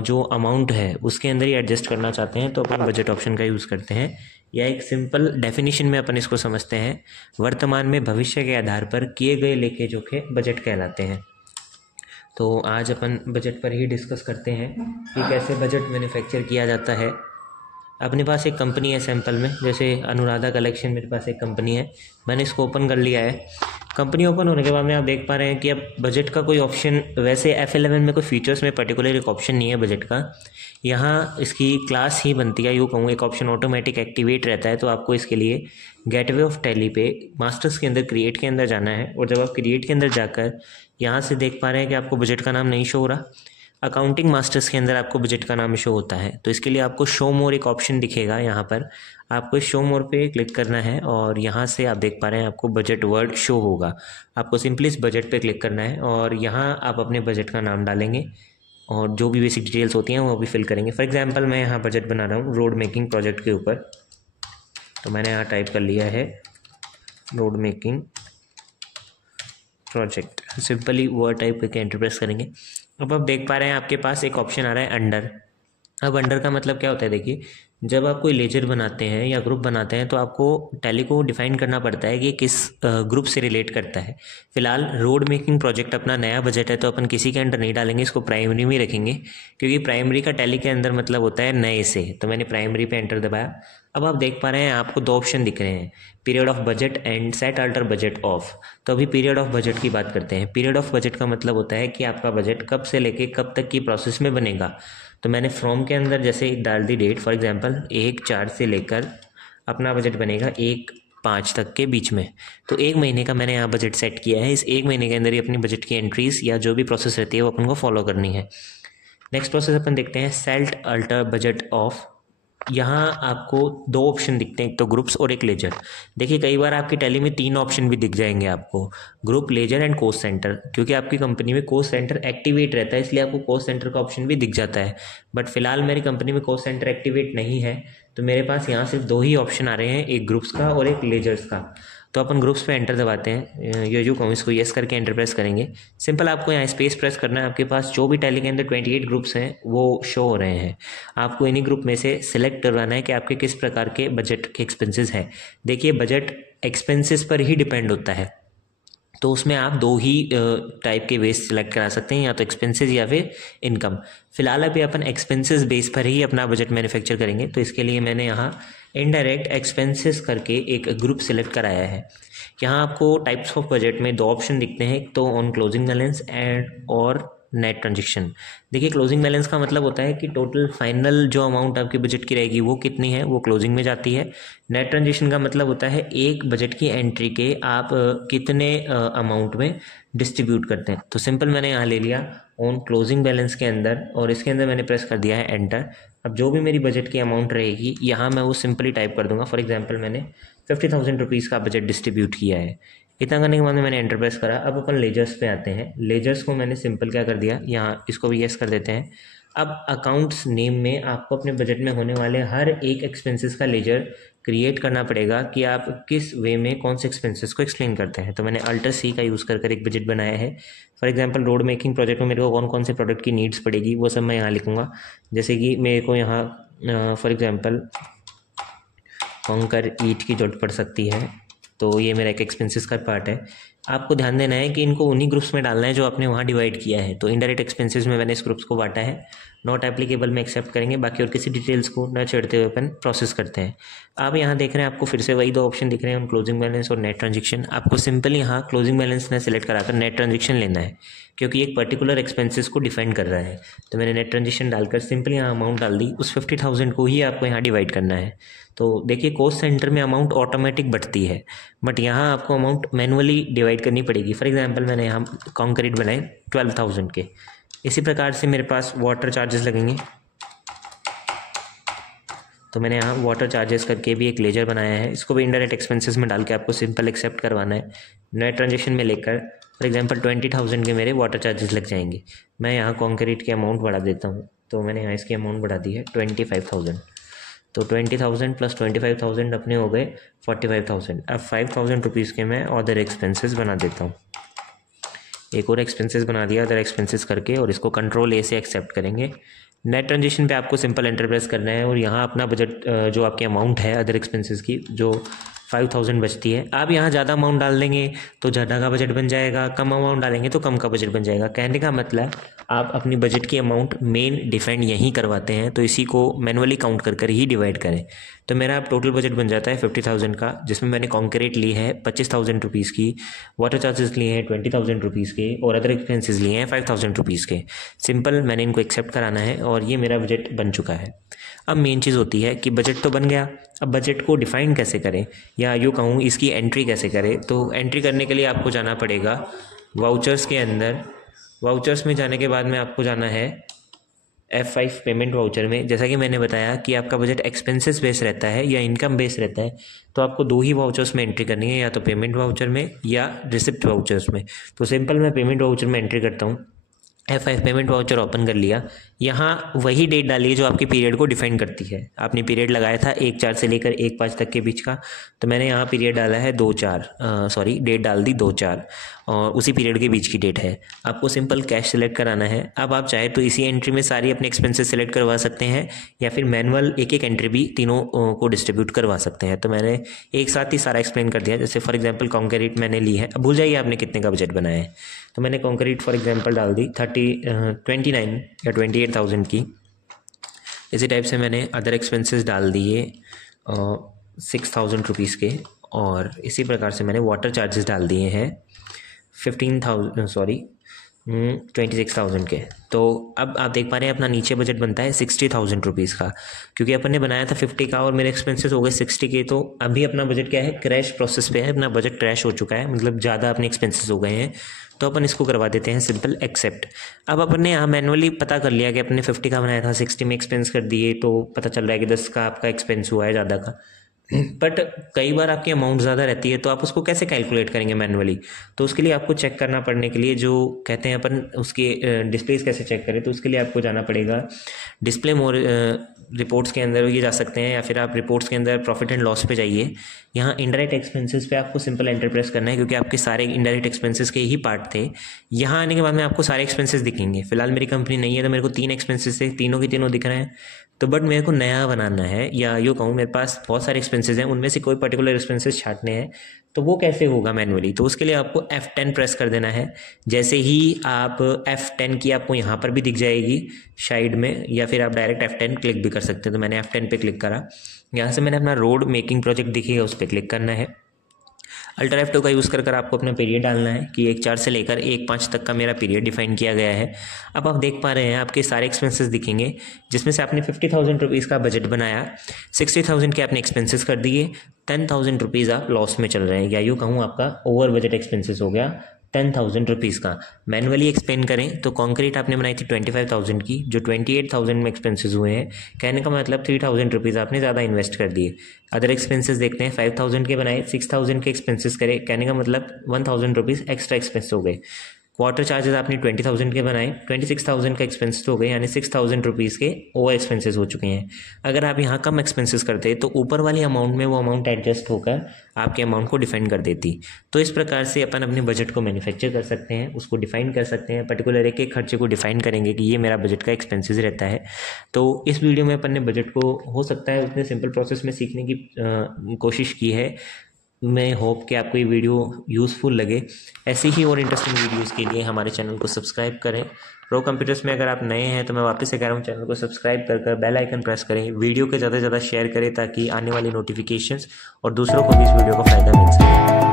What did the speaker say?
जो अमाउंट है उसके अंदर ही एडजस्ट करना चाहते हैं तो अपन बजट ऑप्शन का यूज़ करते हैं, या एक सिंपल डेफिनेशन में अपन इसको समझते हैं, वर्तमान में भविष्य के आधार पर किए गए लेखे जोखे बजट कहलाते हैं। तो आज अपन बजट पर ही डिस्कस करते हैं कि कैसे बजट मैन्युफैक्चर किया जाता है। अपने पास एक कंपनी है सैम्पल में, जैसे अनुराधा कलेक्शन मेरे पास एक कंपनी है, मैंने इसको ओपन कर लिया है। कंपनी ओपन होने के बाद में आप देख पा रहे हैं कि अब बजट का कोई ऑप्शन, वैसे F11 में कोई फीचर्स में पर्टिकुलर एक ऑप्शन नहीं है बजट का। यहाँ इसकी क्लास ही बनती है, यूँ कहूँ एक ऑप्शन ऑटोमेटिक एक्टिवेट रहता है। तो आपको इसके लिए गेटवे ऑफ टैली पे मास्टर्स के अंदर क्रिएट के अंदर जाना है, और जब आप क्रिएट के अंदर जाकर यहाँ से देख पा रहे हैं कि आपको बजट का नाम नहीं शो हो रहा, अकाउंटिंग मास्टर्स के अंदर आपको बजट का नाम शो होता है। तो इसके लिए आपको शो मोर एक ऑप्शन दिखेगा, यहाँ पर आपको शो मोर पे क्लिक करना है, और यहाँ से आप देख पा रहे हैं आपको बजट वर्ड शो होगा। आपको सिंपली इस बजट पे क्लिक करना है और यहाँ आप अपने बजट का नाम डालेंगे और जो भी बेसिक डिटेल्स होती हैं वो भी फिल करेंगे। फॉर एग्जाम्पल मैं यहाँ बजट बना रहा हूँ रोड मेकिंग प्रोजेक्ट के ऊपर, तो मैंने यहाँ टाइप कर लिया है road making project, simply word type करके एंटर प्रेस करेंगे। अब आप देख पा रहे हैं आपके पास एक ऑप्शन आ रहा है अंडर। अब अंडर का मतलब क्या होता है, देखिए जब आप कोई लेजर बनाते हैं या ग्रुप बनाते हैं तो आपको टैली को डिफाइन करना पड़ता है कि किस ग्रुप से रिलेट करता है। फिलहाल रोड मेकिंग प्रोजेक्ट अपना नया बजट है तो अपन किसी के अंडर नहीं डालेंगे, इसको प्राइमरी में रखेंगे, क्योंकि प्राइमरी का टैली के अंदर मतलब होता है नए से। तो मैंने प्राइमरी पे एंटर दबाया। अब आप देख पा रहे हैं आपको दो ऑप्शन दिख रहे हैं, period of budget and set alter budget of. तो अभी पीरियड ऑफ बजट की बात करते हैं। पीरियड ऑफ बजट का मतलब होता है कि आपका बजट कब से लेके कब तक की प्रोसेस में बनेगा। तो मैंने फ्रॉम के अंदर जैसे डाल दी डेट, फॉर एग्जांपल 1/4 से लेकर अपना बजट बनेगा 1/5 तक के बीच में। तो 1 महीने का मैंने यहाँ बजट सेट किया है। इस 1 महीने के अंदर ही अपनी बजट की एंट्रीज या जो भी प्रोसेस रहती है वो अपन को फॉलो करनी है। नेक्स्ट प्रोसेस अपन देखते हैं सेट अल्टर बजट ऑफ। यहाँ आपको दो ऑप्शन दिखते हैं, एक तो ग्रुप्स और एक लेजर। देखिए कई बार आपकी टैली में 3 ऑप्शन भी दिख जाएंगे आपको, group, ledger and cost centre, क्योंकि आपकी कंपनी में कोस्ट सेंटर एक्टिवेट रहता है इसलिए आपको कोस्ट सेंटर का ऑप्शन भी दिख जाता है। बट फिलहाल मेरी कंपनी में कोस्ट सेंटर एक्टिवेट नहीं है, तो मेरे पास यहाँ सिर्फ 2 ही ऑप्शन आ रहे हैं, एक ग्रुप्स का और एक लेजर्स का। तो अपन ग्रुप्स पे एंटर दबाते हैं, यूँ कहूँ इसको येस करके एंटर प्रेस करेंगे। सिंपल आपको यहाँ स्पेस प्रेस करना है। आपके पास जो भी टैली के अंदर 28 ग्रुप्स हैं वो शो हो रहे हैं, आपको इन्हीं ग्रुप में से सिलेक्ट करवाना है कि आपके किस प्रकार के बजट के एक्सपेंसेस हैं। देखिए बजट एक्सपेंसेस पर ही डिपेंड होता है, तो उसमें आप 2 ही टाइप के बेस सिलेक्ट करा सकते हैं, या तो एक्सपेंसेस या फिर इनकम। फिलहाल अभी अपन एक्सपेंसेस बेस पर ही अपना बजट मैन्युफैक्चर करेंगे, तो इसके लिए मैंने यहाँ इनडायरेक्ट एक्सपेंसेस करके एक ग्रुप सिलेक्ट कराया है। यहाँ आपको टाइप्स ऑफ बजट में 2 ऑप्शन दिखते हैं, एक तो ऑन क्लोजिंग बैलेंस एंड और नेट ट्रांजेक्शन। देखिए क्लोजिंग बैलेंस का मतलब होता है कि टोटल फाइनल जो अमाउंट आपके बजट की रहेगी वो कितनी है, वो क्लोजिंग में जाती है। नेट ट्रांजेक्शन का मतलब होता है एक बजट की एंट्री के आप कितने अमाउंट में डिस्ट्रीब्यूट करते हैं। तो सिंपल मैंने यहाँ ले लिया ऑन क्लोजिंग बैलेंस के अंदर, और इसके अंदर मैंने प्रेस कर दिया है एंटर। अब जो भी मेरी बजट की अमाउंट रहेगी यहाँ मैं वो सिंपली टाइप कर दूंगा। फॉर एग्जाम्पल मैंने 50,000 रुपीज़ का बजट डिस्ट्रीब्यूट किया है। इतना करने के बाद मैंने एंटर प्रेस करा। अब अपन लेजर्स पे आते हैं। लेजर्स को मैंने सिंपल क्या कर दिया, यहाँ इसको भी यस कर देते हैं। अब अकाउंट्स नेम में आपको अपने बजट में होने वाले हर एक एक्सपेंसेस का लेजर क्रिएट करना पड़ेगा कि आप किस वे में कौन से एक्सपेंसेस को एक्सप्लेन करते हैं। तो मैंने अल्टर सी का यूज़ कर एक बजट बनाया है। For example road making project में मेरे को कौन कौन से प्रोडक्ट की नीड्स पड़ेगी वो सब मैं यहाँ लिखूँगा। जैसे कि मेरे को यहाँ फॉर एग्जांपल कंकर ईट की जरूरत पड़ सकती है, तो ये मेरा एक एक्सपेंसेस का पार्ट है। आपको ध्यान देना है कि इनको उन्हीं ग्रुप्स में डालना है जो आपने वहाँ डिवाइड किया है। तो इनडायरेक्ट एक्सपेंसेस में मैंने इस ग्रुप्स को बांटा है, नॉट एप्लीकेबल में एक्सेप्ट करेंगे, बाकी और किसी डिटेल्स को न छेड़ते हुए अपन प्रोसेस करते हैं। आप यहाँ देख रहे हैं आपको फिर से वही 2 ऑप्शन दिख रहे हैं, क्लोजिंग बैलेंस और नेट ट्रांजेक्शन। आपको सिंपल यहाँ क्लोजिंग बैलेंस ने सेलेक्ट कराकर नेट ट्रांजेक्शन लेना है, क्योंकि एक पर्टिकुलर एक्सपेंसेस को डिफाइन कर रहा है। तो मैंने नेट ट्रांजेक्शन डालकर सिंपल यहाँ अमाउंट डाल दी, उस 50,000 को ही आपको यहाँ डिवाइड करना है। तो देखिए कोस्ट सेंटर में अमाउंट ऑटोमेटिक बढ़ती है, बट यहाँ आपको अमाउंट मैनुअली डिवाइड करनी पड़ेगी। फॉर एग्जांपल मैंने यहाँ कॉन्क्रीट बनाए 12,000 के। इसी प्रकार से मेरे पास वाटर चार्जेस लगेंगे, तो मैंने यहाँ वाटर चार्जेस करके भी एक लेजर बनाया है। इसको भी इनडायरेक्ट एक्सपेंसेस में डाल के आपको सिंपल एक्सेप्ट करवाना है। नेट ट्रांजेक्शन में लेकर फॉर एग्जांपल 20,000 के मेरे वाटर चार्जेस लग जाएंगे। मैं यहाँ कॉन्क्रीट की अमाउंट बढ़ा देता हूँ, तो मैंने यहाँ इसकी अमाउंट बढ़ा दी है 25,000। तो 20,000 प्लस 25,000 अपने हो गए 45,000। अब 5,000 रुपीज़ के मैं अदर एक्सपेंसेस बना देता हूँ। एक और एक्सपेंसेस बना दिया अदर एक्सपेंसेस करके, और इसको कंट्रोल ए से एक्सेप्ट करेंगे। नेट ट्रांजिशन पे आपको सिंपल एंटर प्रेस करना है और यहाँ अपना बजट जो आपकी अमाउंट है अदर एक्सपेंसेस की जो 5000 बचती है, आप यहाँ ज़्यादा अमाउंट डाल देंगे तो ज़्यादा का बजट बन जाएगा, कम अमाउंट डालेंगे तो कम का बजट बन जाएगा। कहने का मतलब आप अपनी बजट की अमाउंट मेन डिफाइंड यहीं करवाते हैं, तो इसी को मैनुअली काउंट कर कर ही डिवाइड करें। तो मेरा अब टोटल बजट बन जाता है 50,000 का, जिसमें मैंने कॉन्क्रीट ली है 25,000 रुपीज़ की, वाटर चार्जेस लिए हैं 20,000 रुपीज़ के, और अदर एक्सपेंसेस लिए हैं 5,000 रुपीज़ के। सिंपल मैंने इनको एक्सेप्ट कराना है और ये मेरा बजट बन चुका है। अब मेन चीज़ होती है कि बजट तो बन गया, अब बजट को डिफ़ाइन कैसे करें, या यूँ कहूँ इसकी एंट्री कैसे करें। तो एंट्री करने के लिए आपको जाना पड़ेगा वाउचर्स के अंदर। वाउचर्स में जाने के बाद में आपको जाना है F5 पेमेंट वाउचर में। जैसा कि मैंने बताया कि आपका बजट एक्सपेंसेस बेस रहता है या इनकम बेस रहता है, तो आपको दो ही वाउचर्स में एंट्री करनी है, या तो पेमेंट वाउचर में या रिसिप्ट वाउचर्स में। तो सिंपल मैं पेमेंट वाउचर में एंट्री करता हूँ। F5 पेमेंट वाउचर ओपन कर लिया। यहाँ वही डेट डालिए जो आपके पीरियड को डिफाइन करती है। आपने पीरियड लगाया था 1/4 से लेकर 1/5 तक के बीच का, तो मैंने यहाँ पीरियड डाला है 2/4, डेट डाल दी 2/4, और उसी पीरियड के बीच की डेट है। आपको सिंपल कैश सेलेक्ट कराना है। अब आप चाहे तो इसी एंट्री में सारी अपने एक्सपेंसेस सेलेक्ट करवा सकते हैं, या फिर मैनुअल एक एक एंट्री भी तीनों को डिस्ट्रीब्यूट करवा सकते हैं। तो मैंने एक साथ ही सारा एक्सप्लेन कर दिया। जैसे फॉर एग्जांपल कॉन्क्रीट मैंने ली है, अब भूल जाइए आपने कितने का बजट बनाया है, तो मैंने कॉन्क्रीट फॉर एग्जांपल डाल दी 29 या 28,000 की। इसी टाइप से मैंने अदर एक्सपेंसेस डाल दिए 6,000 रुपीज़ के, और इसी प्रकार से मैंने वाटर चार्जेस डाल दिए हैं 26,000 के। तो अब आप देख पा रहे हैं अपना नीचे बजट बनता है 60,000 रुपीज़ का, क्योंकि अपन ने बनाया था 50 का और मेरे एक्सपेंसेस हो गए 60 के। तो अभी अपना बजट क्या है, क्रैश प्रोसेस पे है, अपना बजट क्रैश हो चुका है, मतलब ज़्यादा अपने एक्सपेंसेस हो गए हैं। तो अपन इसको करवा देते हैं सिंपल एक्सेप्ट। अब अपन ने यहाँ मैनुअली पता कर लिया कि अपने 50 का बनाया था, 60 में एक्सपेंस कर दिए, तो पता चल रहा है कि 10 का आपका एक्सपेंस हुआ है ज़्यादा का। बट कई बार आपकी अमाउंट ज़्यादा रहती है, तो आप उसको कैसे कैलकुलेट करेंगे मैनुअली। तो उसके लिए आपको चेक करना पड़ने के लिए जो कहते हैं अपन उसके डिस्प्लेस कैसे चेक करें, तो उसके लिए आपको जाना पड़ेगा डिस्प्ले मोर रिपोर्ट्स के अंदर ये जा सकते हैं, या फिर आप रिपोर्ट्स के अंदर प्रॉफिट एंड लॉस पे जाइए। यहाँ इनडायरेक्ट एक्सपेंसेस पे आपको सिंपल एंटर प्रेस करना है, क्योंकि आपके सारे इनडायरेक्ट एक्सपेंसेस के ही पार्ट थे। यहाँ आने के बाद में आपको सारे एक्सपेंसेस दिखेंगे। फिलहाल मेरी कंपनी नहीं है तो मेरे को 3 एक्सपेंसेस थे, तीनों के तीनों दिख रहे हैं। तो बट मेरे को नया बनाना है, या यूँ कहूँ मेरे पास बहुत सारे एक्सपेंसेस हैं, उनमें से कोई पर्टिकुलर एक्सपेंसेस छांटने हैं, तो वो कैसे होगा मैनुअली। तो उसके लिए आपको F10 प्रेस कर देना है। जैसे ही आप F10 की आपको यहाँ पर भी दिख जाएगी साइड में, या फिर आप डायरेक्ट F10 क्लिक भी कर सकते हैं। तो मैंने F10 पे क्लिक करा। यहाँ से मैंने अपना रोड मेकिंग प्रोजेक्ट दिखेगा, उस पर क्लिक करना है। अल्टर F2 का यूज़ कर आपको अपना पीरियड डालना है कि 1/4 से लेकर 1/5 तक का मेरा पीरियड डिफाइन किया गया है। अब आप देख पा रहे हैं आपके सारे एक्सपेंसेस दिखेंगे, जिसमें से आपने 50,000 रुपीज़ का बजट बनाया, 60,000 के आपने एक्सपेंसेस कर दिए, 10,000 रुपीज़ आप लॉस में चल रहे हैं, या यूँ कहूँ आपका ओवर बजट एक्सपेंसेस हो गया 10,000 रुपीज़ का। मैनुअली एक्सप्लेन करें तो कॉन्क्रीट आपने बनाई थी 25,000 की, जो 28,000 में एक्सपेंसेस हुए हैं। कहने का मतलब 3,000 रुपीज़ आपने ज़्यादा इन्वेस्ट कर दिए। अदर एक्सपेंसेस देखते हैं, 5,000 के बनाए, 6,000 के एक्सपेंसेस करे, कहने का मतलब 1,000 रुपीज़ एक्स्ट्रा एक्सपेंस हो गए। वाटर चार्जेस आपने 20,000 के बनाए, 26,000 का एक्सपेंस हो गए, यानी 6,000 रुपीज़ के ओवर एक्सपेंसेस हो चुके हैं। अगर आप यहाँ कम एक्सपेंसेस करते तो ऊपर वाली अमाउंट में वो अमाउंट एडजस्ट होकर आपके अमाउंट को डिफाइन कर देती। तो इस प्रकार से अपन अपने बजट को मैन्युफैक्चर कर सकते हैं, उसको डिफाइन कर सकते हैं, पर्टिकुलर एक एक खर्चे को डिफाइन करेंगे कि ये मेरा बजट का एक्सपेंसेस रहता है। तो इस वीडियो में अपन ने बजट को हो सकता है उतने सिंपल प्रोसेस में सीखने की कोशिश की है। मैं होप कि आपको ये वीडियो यूज़फुल लगे। ऐसी ही और इंटरेस्टिंग वीडियोस के लिए हमारे चैनल को सब्सक्राइब करें। प्रो कंप्यूटर्स में अगर आप नए हैं तो मैं वापस से कह रहा हूँ, चैनल को सब्सक्राइब कर बेल आइकन प्रेस करें, वीडियो को ज़्यादा से ज़्यादा शेयर करें ताकि आने वाली नोटिफिकेशंस और दूसरों को भी इस वीडियो का फ़ायदा मिल सके।